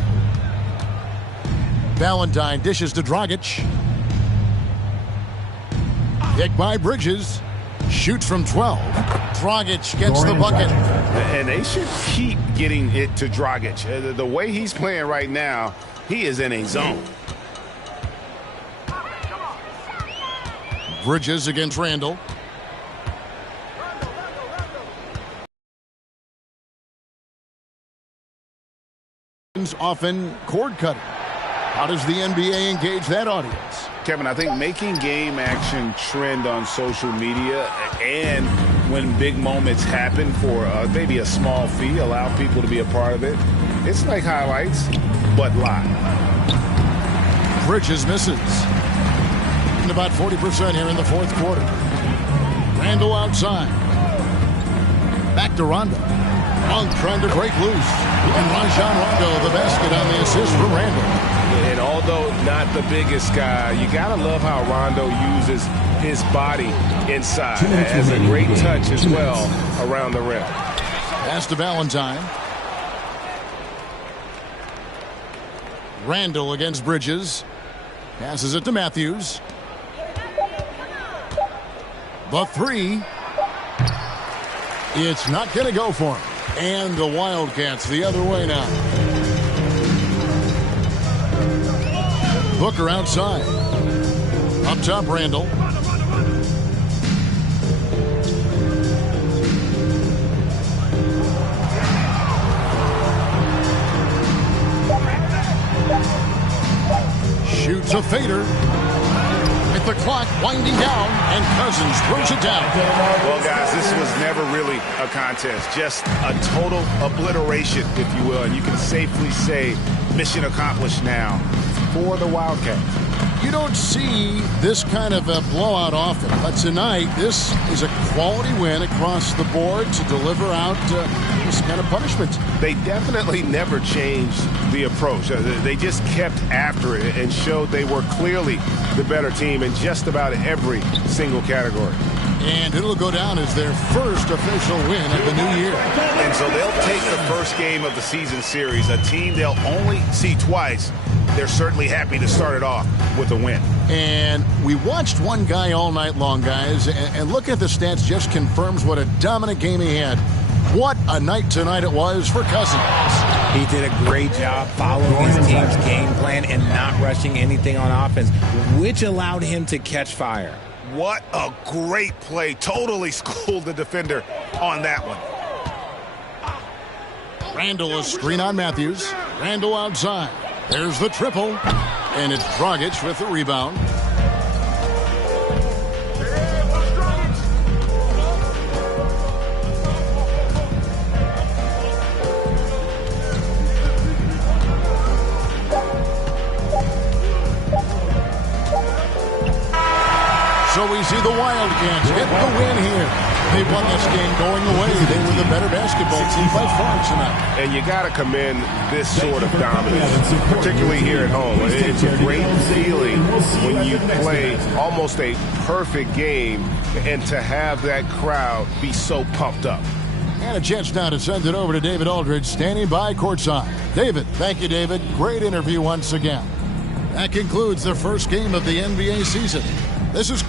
Valentine dishes to Dragic. Kick by Bridges. Shoots from 12. Dragic gets the bucket. And they should keep getting it to Dragic. The way he's playing right now, he is in a zone. Bridges against Randall. Often cord cutting. How does the NBA engage that audience? Kevin, I think making game action trend on social media and when big moments happen for maybe a small fee, allow people to be a part of it. It's like highlights, but live. Bridges misses. And about 40% here in the fourth quarter. Randall outside. Back to Rondo. Monk trying to break loose. And Rajon Rondo, the basket on the assist from Randall. And although not the biggest guy, you got to love how Rondo uses his body inside. Has a great touch as well around the rim. Pass to Valentine. Randall against Bridges. Passes it to Matthews. The three. It's not going to go for him. And the Wildcats the other way now. Booker outside. Up top, Randall. Shoots a fader. With the clock winding down, and Cousins throws it down. Well, guys, this was never really a contest. Just a total obliteration, if you will. And you can safely say mission accomplished now for the Wildcats. You don't see this kind of a blowout often, but tonight this is a quality win across the board to deliver out this kind of punishment. They definitely never changed the approach. They just kept after it and showed they were clearly the better team in just about every single category. And it'll go down as their first official win of the new year. And so they'll take the first game of the season series, a team they'll only see twice. They're certainly happy to start it off with a win. And we watched one guy all night long, guys, and looking at the stats just confirms what a dominant game he had. What a night tonight it was for Cousins. He did a great job following his team's game plan and not rushing anything on offense, which allowed him to catch fire. What a great play. Totally schooled the defender on that one. Randall a screen on Matthews. Randall outside. There's the triple. And it's Dragic with the rebound. So we see the Wildcats get the win here. They won this game going away. They were the better basketball team by far tonight. And you got to commend this sort of dominance, particularly here at home. It's a great feeling when you play almost a perfect game and to have that crowd be so pumped up. And a chance now to send it over to David Aldridge, standing by courtside. David, thank you, David. Great interview once again. That concludes the first game of the NBA season. This is